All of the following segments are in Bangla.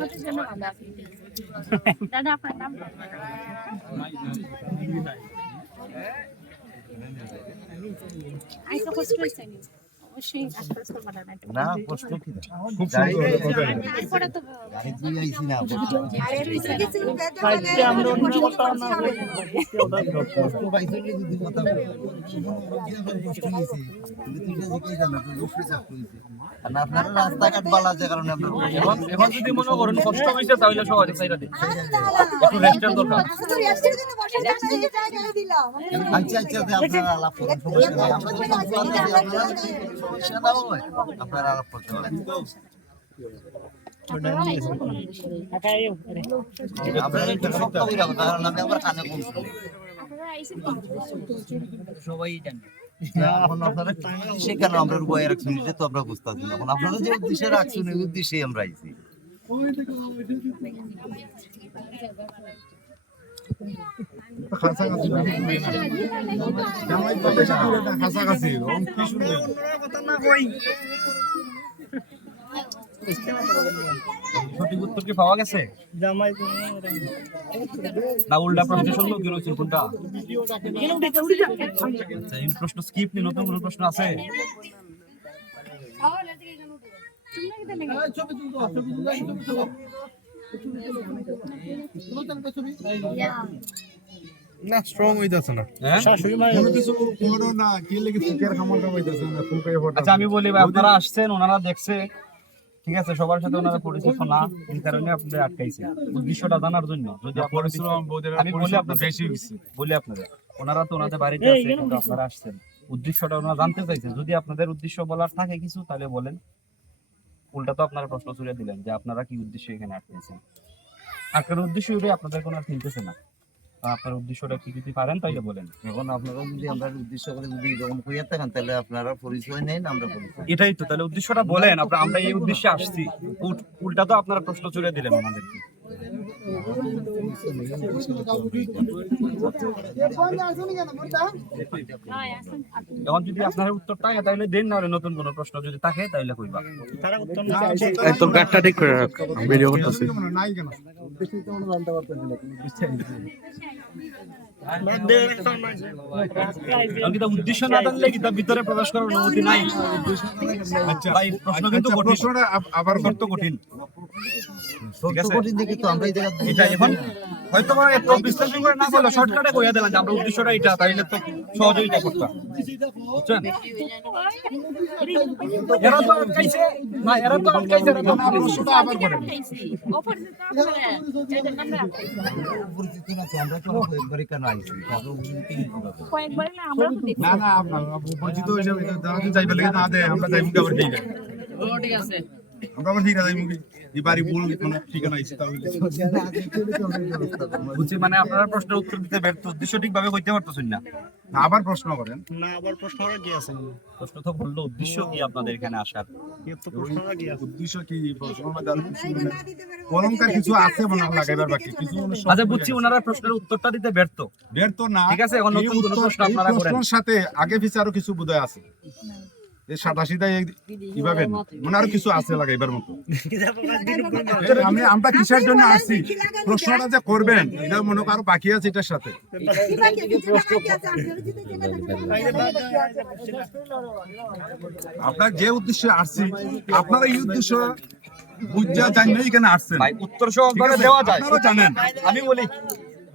আমাদের জন্য ভালো আছে। দাদা আপনার নাম? আইসা কষ্ট হইছে নি? অবশ্যই আশপাশ করবা না। না কষ্ট কি খুব সুন্দর তারপরে তো গাড়ি দিয়ে আইছি না সাইডে আমরা অন্য কথা না বলি কষ্ট পাইছো কি যদি কথা কষ্ট হইছে কিন্তু তুই যে কি জানো তুই অবশ্যই কষ্ট হইছে আর আপনারা রাস্তাঘাট বালা যে কারণে আমরা এখন যদি মনে করেন কষ্ট হইছে তাহলে সহজে চাইরা দিন একটু রেস্টের দরকার আচ্ছা আচ্ছা আপনারা আলাপ করেন সমস্যা না হয় আপনারা আলাপ করতে পারেন আপনারা একটু শক্ত করে রাখুন কারণ আমি আবার কানে কম শুনি সবাই জানে এখন আপনারা সেখানে আমরা বয়ে রাখছেন এটা তো আমরা বুঝতেছি না এখন আপনারা যে উদ্দেশ্যে রাখছেন ওই উদ্দেশ্যে আমরা আইছি কাছাকাছি জামাই বাবা সাথে কাছাকাছি কি শুনে কথা না কই সঠিক উত্তর কি পাওয়া গেছে জামাই না উল্টা প্রশ্ন শুনলো কি রয়েছে কোনটা আচ্ছা এই প্রশ্ন স্কিপ নি নতুন কোনো প্রশ্ন আছে না স্ট্রং হইতাছে না হ্যাঁ শাশুড়ি মা কোনো কিছু করো না কি লাগি ফুকের খামার হইতাছে না ফুকে ফটো আচ্ছা আমি বলি ভাই আপনারা আসছেন ওনারা দেখছে ঠিক আছে সবার সাথে ওনারা পরিচিত না এই কারণে আপনাদের আটকাইছে উদ্দেশ্যটা জানার জন্য যদি পরিশ্রম বোধের আমি বলি আপনাদের বেশি হইছে বলি আপনাদের ওনারা তো ওনাদের বাড়িতে আছে কিন্তু আপনারা আসছেন উদ্দেশ্যটা ওনারা জানতে চাইছে যদি আপনাদের উদ্দেশ্য বলার থাকে কিছু তাহলে বলেন উল্টা তো আপনারা প্রশ্ন ছুড়ে দিলেন যে আপনারা কি উদ্দেশ্যে এখানে আটকেছেন আপনার উদ্দেশ্য ওটাই আপনাদের কোনো আর চিনতেছে না আপনার উদ্দেশ্যটা কি যদি পারেন তাহলে বলেন এখন আপনারা যদি আমরা উদ্দেশ্য করে যদি এরকম কইয়া থাকেন তাহলে আপনারা পরিচয় নেন আমরা পরিচয় এটাই তো তাহলে উদ্দেশ্যটা বলেন আমরা এই উদ্দেশ্যে আসছি উল্টা তো আপনারা প্রশ্ন ছুড়ে দিলেন আমাদেরকে এখন যদি আপনার উত্তর থাকে তাহলে দেন না হলে নতুন কোনো প্রশ্ন যদি থাকে তাহলে কইবা একদম গাড়টা ঠিক করে রাখ ভিডিও করতেছি নাই কেন কারণ কি তার উদ্দেশ্য না থাকলে কি তার ভিতরে প্রবেশ করার অনুমতি নাই আচ্ছা ভাই প্রশ্ন কিন্তু কঠিন প্রশ্নটা আবার করতে কঠিন সত্য কঠিন দেখে তো আমরা এই জায়গা এটা এখন হয়তো বা এত বিশ্লেষণ করে না বলে শর্টকাটে কইয়া দিলাম যে আমরা উদ্দেশ্যটা এটা তাইলে তো সহজেই এটা করতাম বুঝছেন এরা তো আটকাইছে না এরা তো আটকাইছে এরা তো প্রশ্নটা আবার করেন পরিচিত না তো আমরা তো একবারই কেন আইছি কয়েকবার না আমরা তো দেখি না না আপনার পরিচিত হিসেবে যারা যাইবে লাগে না দে আমরা যাইমু আবার ঠিক আছে ঠিক আছে আমরা আবার ঠিক আছে যাইমু এই বাড়ি ভুল মানে ঠিকানা আইছে তাহলে বুঝছি মানে আপনারা প্রশ্নের উত্তর দিতে ব্যর্থ সঠিকভাবে কইতে পারতেছেন না আবার প্রশ্ন করেন না আবার প্রশ্নটা কি আছে প্রশ্ন তো বললো উদ্দেশ্য কি আপনাদের এখানে আসার তো প্রশ্নটা কি আছে উদ্দেশ্য কি প্রশ্ন আমাদের আরো কিছু মানে অলংকার কিছু আছে মনে হয় লাগাইবার বাকি কিছু মানে সব আচ্ছা বুঝছি ওনারা প্রশ্নের উত্তরটা দিতে ব্যর্থ বের তো না ঠিক আছে, এখন নতুন কোনো প্রশ্ন আপনারা করেন। প্রশ্নের সাথে আগে পিছে আরো কিছু বোধহয় আছে এই সাদাসিধা কিভাবে মানে আরো কিছু আছে লাগাইবার মতো আমরা কিসের জন্য আসছি প্রশ্নটা যে করবেন এটা মনে করো বাকি আছে এটার সাথে আপনার যে উদ্দেশ্যে আসছি আপনারা এই উদ্দেশ্য বুঝা জানলেই এখানে আসছেন ভাই উত্তর সহজভাবে দেওয়া যায় আপনারা জানেন আমি বলি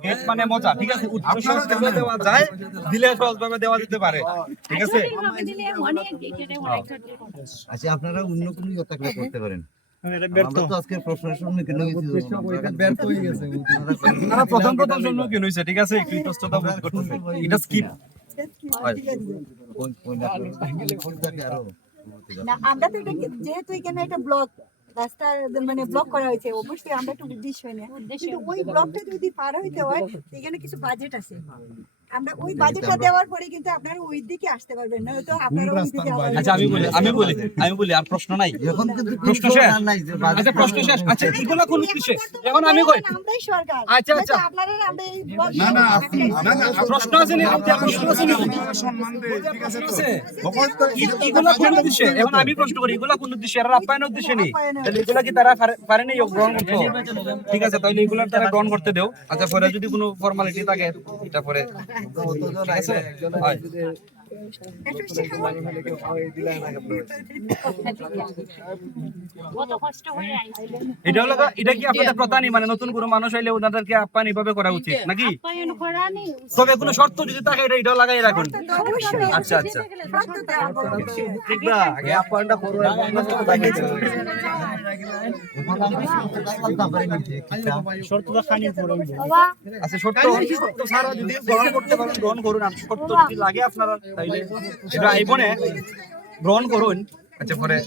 গেট মানে মজা ঠিক আছে উত্তর আপনারা সহজভাবে জানেন। দেওয়া যায় দিলে সহজভাবে দেওয়া যেতে পারে ঠিক আছে সঠিকভাবে দিলে অনেক এখানে অনেক আচ্ছা আপনারা অন্য কোনো কথা করতে পারেন এটা ব্যর্থ আমরা তো আজকে প্রশ্নের সম্মুখীন হয়েছি ব্যর্থ হয়ে গেছে আপনারা প্রথম সম্মুখীন হয়েছে ঠিক আছে একটু ইতস্ততা বোধ করতেছে এটা স্কিপ না আমরা তো এটা যেহেতু এখানে একটা ব্লক রাস্তা মানে ব্লক করা হয়েছে অবশ্যই আমরা একটু উদ্দেশ্য হয় না কিন্তু ওই ব্লকটা যদি পার হইতে হয় এখানে কিছু বাজেট আছে আমরা ওই বাজেটটা দেওয়ার পরে কিন্তু আপনারা ওই দিকে আসতে পারবেন না, তো আপনারা ওই দিকে আবার- আচ্ছা আমি বলি আর প্রশ্ন নাই এখন কিন্তু প্রশ্ন শেষ? নাই যে আচ্ছা প্রশ্ন শেষ। আচ্ছা এগুলা কোন উদ্দেশ্যে? এখন আমি কই আমরাই সরকার। আচ্ছা, আচ্ছা। আপনারা আমরা এই না না আপনি না না প্রশ্ন আছে নি? প্রশ্ন আছে নি? সম্মান দেয় ঠিক আছে তো আছে? অবস্থা এগুলা কোন উদ্দেশ্যে? এখন আমি প্রশ্ন করি এগুলা কোন উদ্দেশ্যে? এরা আপ্যায়নের উদ্দেশ্যে নেই। তাহলে এগুলা কি তারা পারেনি গ্রহণ করতে? ঠিক আছে তাহলে এগুলা তারা গ্রহণ করতে দেও। আচ্ছা পরে যদি কোনো ফর্মালিটি থাকে এটা পরে ঠিক আছে? হয়। কত কষ্ট হয়ে আইছে এটা কি আপনাদের প্রথা নেই? মানে নতুন কোনো মানুষ আইলে ওনাদেরকে আপ্যায়ন এইভাবে করা উচিত নাকি? আপ্যায়ন করা নেই তবে কোনো শর্ত যদি থাকে এটা লাগাই রাখুন। অবশ্যই আচ্ছা আচ্ছা শর্ত দেওয়া হবে। ঠিক না? আগে আপ্যায়নটা করো আচ্ছা শর্ত সারা যদি গ্রহণ করতে পারেন গ্রহণ করুন, আর শর্ত যদি লাগে আপনারা তাইলে এটা আইবনে গ্রহণ করুন। আচ্ছা পরে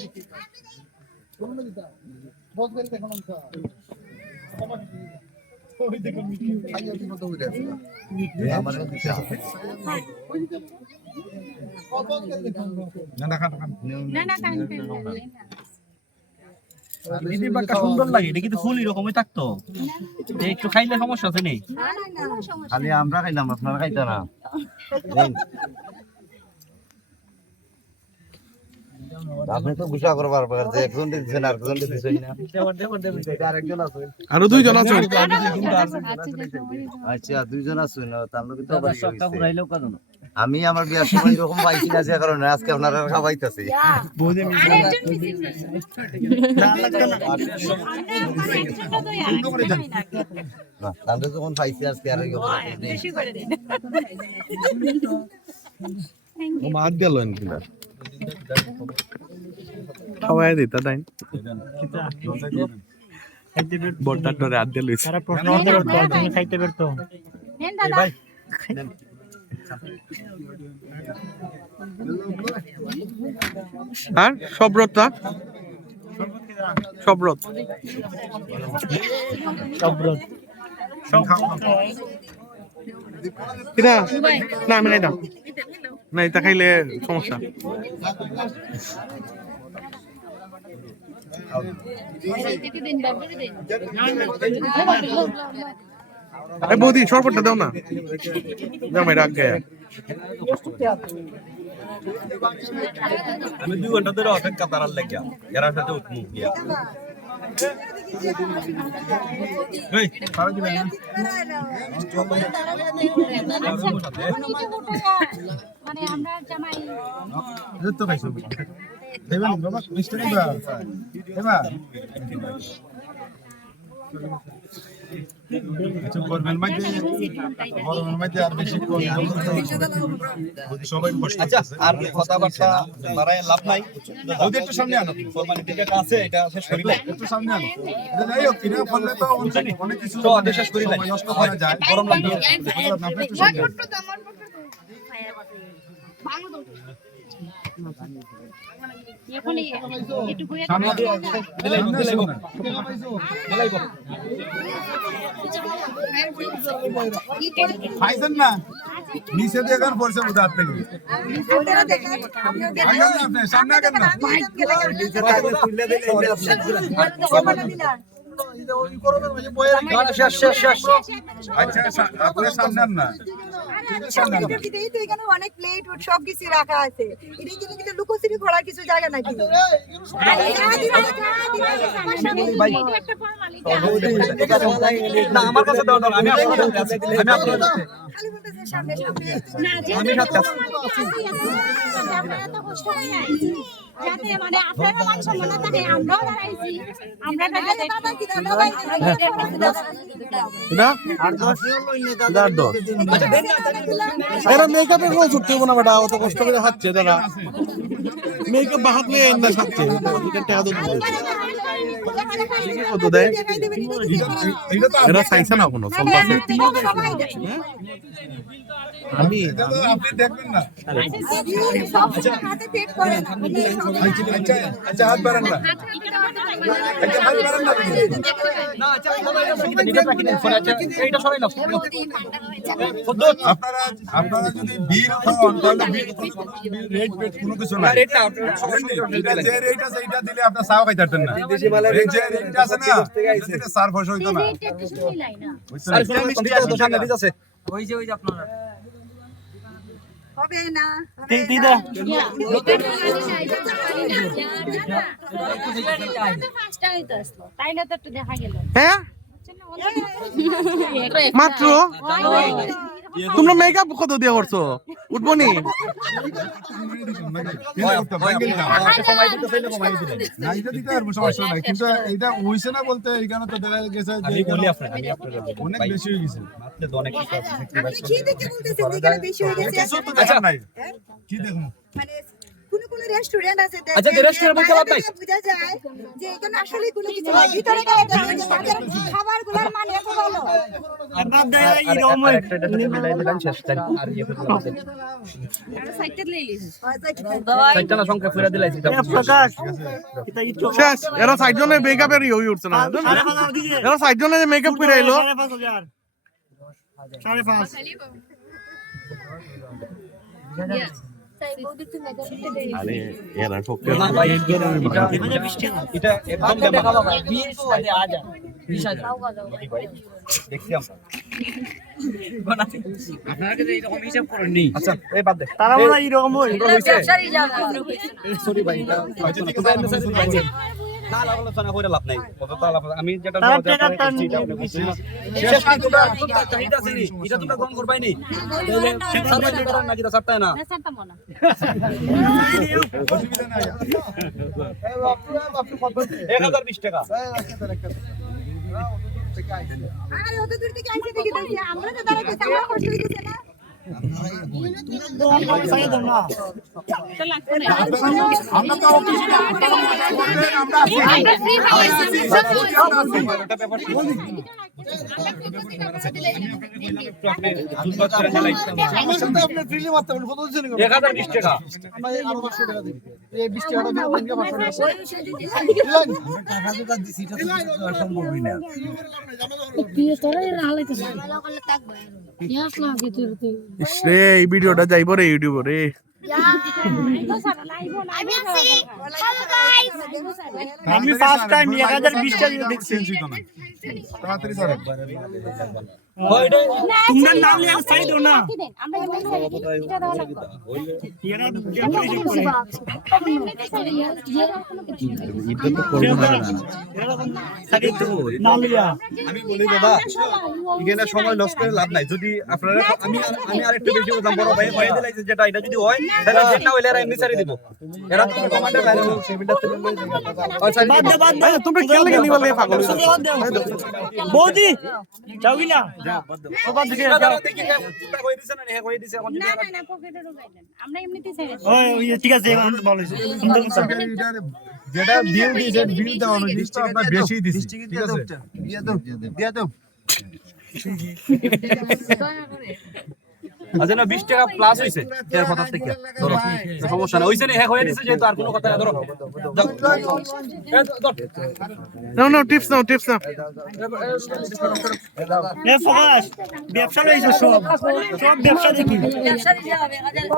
না না খান খান না না কান নীতিবাক্যা সুন্দর লাগে, এটা কিন্তু ফুল এরকমই থাকতো। একটু খাইলে সমস্যা আছে নেই? খালি আমরা খাইলাম আপনারা খাইতো না আপনি তো গুসা করবার পার যে একজন দিচ্ছেন আর একজন দিচ্ছেন না আরেকজন আছে আরো দুইজন আছে। আচ্ছা দুইজন আছেন তার লোকে তো আমি আমার বিয়ার সময় এরকম পাইছি না যে কারণে আজকে আপনারা খাওয়াইতাছি আরেকজন মিসিং না তাহলে যখন পাইছি আজকে আর বেশি করে দিন ও মার দিল কিনা খাওয়াই দিতা তাই বড়টা ধরে হাত দিয়ে লইছে। নেন দাদা আর সব্রতটা সব্রত কিরা না আমি নাই দাম না এটা খাইলে সমস্যা। এই বৌদি সরবতটা দাও না জামাই রাখ গে। আমি 2 ঘন্টা ধরে অপেক্ষা করার লাগিয়া এর সাথে উঠমু গিয়া এই সারা দিন মানে আমরা জামাই তো খাইছো দেবেন বাবা মিষ্টি দিবা এবা আচ্ছা গরমের মধ্যে আর বেশি সবাই কষ্ট আচ্ছা আর কথাবার্তা বাড়ায় লাভ নাই। যদি একটু সামনে আনো ফর্মালিটি যেটা আছে এটা শেষ করি না, একটু সামনে আনো যাই হোক কিনা ফলে তো অনেক কিছু তো আগে শেষ করি না, নষ্ট করা যায় গরম লাগবে। আপনি একটু সামনে আনো। এখনই একটু ঘুরে সামনে দিয়ে দিলাইবো খাইছেন না নিচে দিয়ে গান পড়ছে বোধ হাত থেকে আপনারা দেখেন, আপনিও দেখেন। আগে না আপনি সামনে আগে না জমাটা দিলাম। শেষ শেষ শেষ আচ্ছা আপনি সামনে আন না সামনে দিতেই তো এখানে অনেক প্লেট সবকিছু রাখা আছে। এটা কিন্তু লুকোচুরি করার কিছু জায়গা নাকি? একটা ফর্মালিটি না আমার কাছে দাও দাও আমি আপনাদের কাছে আমি আপনাদের কাছে খালি বলতেছে সামনে সামনে। না আমি সাথে আছি। আমরা এত কষ্ট করে আইছি যাতে মানে আপনারা মান সম্মান থাকে আমরাও দাঁড়াইছি আমরা যাতে দাদা কি দাদা ভাই এটা দাঁড় দো এরা মেকআপে কোনো ছুটতে হবে না বেটা, অত কষ্ট করে খাচ্ছে দাদা মেকআপ বাহাত নিয়ে না খাচ্ছে এটা টাকা দিতে কত দেয় দেখাই দেবেন এটা তো এরা চাইছে না কোনো চলতেছে সবাই দেয় আমি আপনি দেখবেন না সব হাতে পেট করে না আচ্ছা হাত বাড়ান না আচ্ছা হাত বাড়ান না আপনারা যদি বিল খাওয়ান তাহলে বিল রেট পেট কোনো কিছু নাই এটা যে রেট আছে এটা দিলে আপনার চাও খাইতে পারতেন না এই যে রেট আছে না এটা সার ফসল হইতো না হবে না তাই না তো একটু দেখা গেল হ্যাঁ মাত্র তোমরা মেকআপ কত দিয়ে করছো উঠবো নি না এটা দিতে পারবো সমস্যা নাই কিন্তু এটা হইছে না বলতে এখানে তো দেখা গেছে যে অনেক বেশি হয়ে গেছে আপনি কি দেখে বলতেছেন এখানে বেশি হয়ে গেছে কিছু তো দেখা নাই কি দেখুন মানে কোন রেস্টুরেন্ট আছে আচ্ছা, যে রেস্টুরেন্ট বলতে পারবে? বোঝা যায় যে এখানে আসলে কোনো কিছু নাই ভিতরে গেলে দেখা যায় তাদের খাবারগুলোর মান এত ভালো শেষ এরা সাইড জনে মেকআপের ইয়ে উঠছে না এরা সাইড জনে মেকআপ করে আইলো আরে এরা ঠকে আচ্ছা এই বাদ দে তারা মানে এরকম না আলোচনা করে লাভ নাই আমি যেটা এটা তোমরা গ্রহণ করবাই নি নাকি সারটাই না অসুবিধা নাই 1020 টাকা আরে অত দূর থেকে আইছে দেখি তো আমরা তো দাঁড়াইছি আমরা কষ্ট হইতেছে না আমরা তো অফিসে আমরা আপনি ফ্রিলি মারতে পারেন কত দিচ্ছেন 1020 টাকা আমরা আরো 500 টাকা দিই এই 20 টাকাটা দিও ইনকা 500 টাকা টাকা যেটা দিছি এটা তো সম্ভবই না রে এই ভিডিওটা যাইব রে ইউটিউবে রে আমি ফার্স্ট টাইম 1020 টাকা দেখছি তাড়াতাড়ি স্যার তোমরা নাম লিয়া চাই দাও না আমি বলি দাদা এখানে সময় লস করে লাভ নাই যদি আপনারা আমি আরেকটু বেশি বলতাম বড় ভাই হয়ে দিলাইছে যেটা এটা যদি হয় তাহলে যেটা হইলে এরা এমনি ছাড়ি দিব এরা তো কমান্ডার লাইন সেভিনটা আচ্ছা বাদ দে তোমরা খেলে লাগে নিবা লাগে পাগল বৌদি যাও কি না না না পকেটেরও গাইলেন আমরা এমনিতেই ছেড়ে ঠিক আছে ভালো হইছে যেটা বিল দিয়েছে বিল দেওয়ানো জিনিসটা আপনার বেশি দিছি ঠিক আছে দিয়া দাও আচ্ছা না 20 টাকা প্লাস হইছে এর কথা থেকে ধরো সমস্যা না হইছে না হ্যাঁ হয়ে দিছে যেহেতু আর কোনো কথা না ধরো No, tips now. ব্যবসা লইছো সব ব্যবসা দেখি